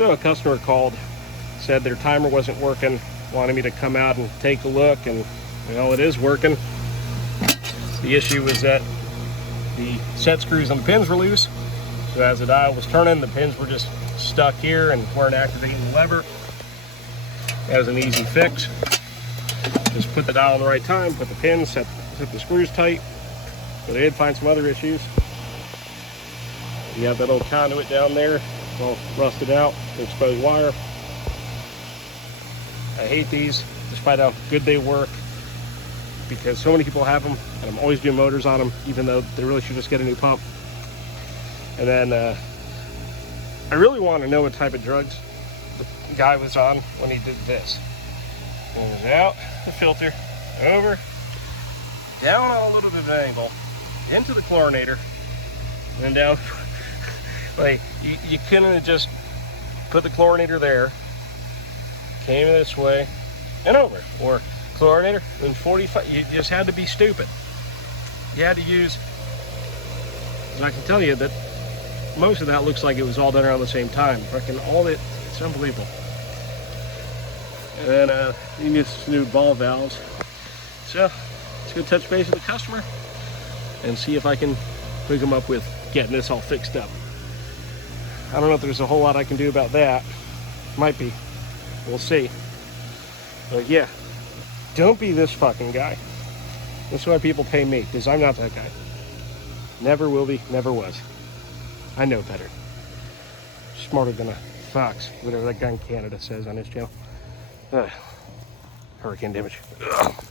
So a customer called, said their timer wasn't working, wanted me to come out and take a look, and well, it is working. The issue was that the set screws on the pins were loose, so as the dial was turning, the pins were just stuck here and weren't activating the lever. That was an easy fix. Just put the dial in the right time, put the pins, set the screws tight. But I did find some other issues. You have that old conduit down there, it's all rusted out, exposed wire. I hate these, despite how good they work, because so many people have them, and I'm always doing motors on them, even though they really should just get a new pump. And then I really want to know what type of drugs the guy was on when he did this. It was out the filter, over, down on a little bit of an angle, into the chlorinator, and then down. Like, you couldn't have just put the chlorinator there, came this way, and over. Or chlorinator, and 45, you just had to be stupid. You had to use, and I can tell you that most of that looks like it was all done around the same time. Freaking all it, it's unbelievable. And then you get some new ball valves. So let's go touch base with the customer and see if I can hook them up with getting this all fixed up. I don't know if there's a whole lot I can do about that. Might be. We'll see. But yeah, don't be this fucking guy. That's why people pay me, because I'm not that guy. Never will be, never was. I know better. Smarter than a fox, whatever that guy in Canada says on his channel. Hurricane damage. Ugh.